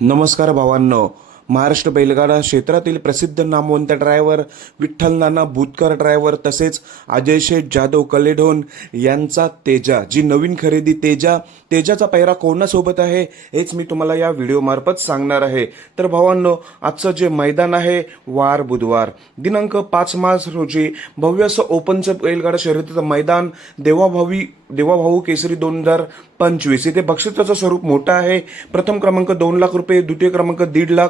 नमस्कार भावांनो. महाराष्ट्र बैलगाडा क्षेत्रातील प्रसिद्ध नामवंत ड्रायव्हर विठ्ठल नाना भूतकर ड्रायव्हर तसेच अजय शेठ जाधव कलेढोन यांचा तेजा जी नवीन खरेदी तेजा तेजाचा पैरा कोणासोबत आहे हेच मी तुम्हाला या व्हिडिओमार्फत सांगणार आहे. तर भावांनो आजचं जे मैदान आहे वार बुधवार. दिनांक पाच मार्च रोजी भव्य असं ओपनचं बैलगाडा शर्यतीचं मैदान देवाभावी देवाभाऊ केसरी दोन हजार पंचवीस. इथे बक्षिसाचं स्वरूप मोठं आहे. प्रथम क्रमांक दोन लाख रुपये द्वितीय क्रमांक दीड लाख.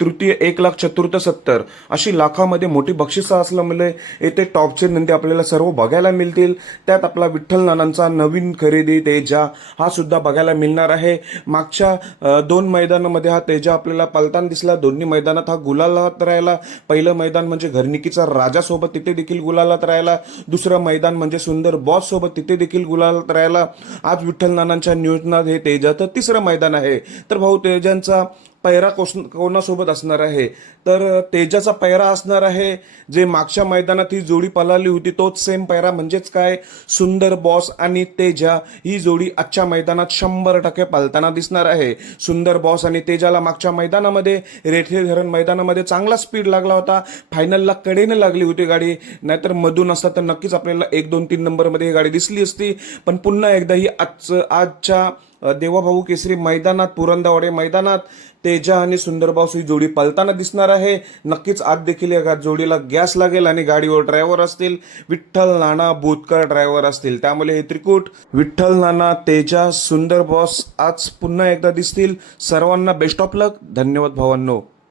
तृतीय एक लाख चतुर्थ सत्तर. अशी लाखामध्ये मोठी बक्षिसं असल्यामुळे येथे टॉपचे नंदी आपल्याला सर्व बघायला मिळतील. त्यात आपला विठ्ठल नानांचा नवीन खरेदी तेजा हा सुद्धा बघायला मिळणार आहे. मागच्या दोन मैदानामध्ये हा तेजा आपल्याला पलताना दिसला. दोन्ही मैदानात हा गुलालात राहिला. पहिलं मैदान म्हणजे घरनिकीचा राजासोबत तिथे देखील गुलालात राहिला. दुसरं मैदान म्हणजे सुंदर बॉस सोबत तिथे देखील गुलालात राहिला. आज विठ्ठल नानांच्या नियोजनात हे तेजाचं तिसरं मैदान आहे. तर भाऊ तेजांचा पैरा कोस कोणासोबत असणार आहे? तर तेजाचा पैरा असणार आहे. जे मागच्या मैदानात ही जोडी पळाली होती तोच सेम पैरा म्हणजेच काय? सुंदर बॉस आणि तेजा. ही जोडी आजच्या मैदानात शंभर टक्के पालताना दिसणार आहे. सुंदर बॉस आणि तेजाला मागच्या मैदानामध्ये रेठे धरण मैदानामध्ये चांगला स्पीड लागला होता. फायनलला कडेनं लागली होती गाडी. नाहीतर मधून असता तर नक्कीच आपल्याला एक दोन तीन नंबरमध्ये ही गाडी दिसली असती. पण पुन्हा एकदा ही आज आजच्या देवाभाऊ केसरी मैदानात पुरंदावाडे मैदानात तेजा आणि सुंदरभाऊ ही जोडी पलताना दिसणार आहे. नक्कीच आज देखील या जोडीला गॅस लागेल आणि गाडीवर ड्रायव्हर असतील. विठ्ठल नाना बोतकर ड्रायव्हर असतील. त्यामुळे हे त्रिकूट विठ्ठल नाना तेजा सुंदर बॉस आज पुन्हा एकदा दिसतील. सर्वांना बेस्ट ऑफ लक धन्यवाद भावांनो.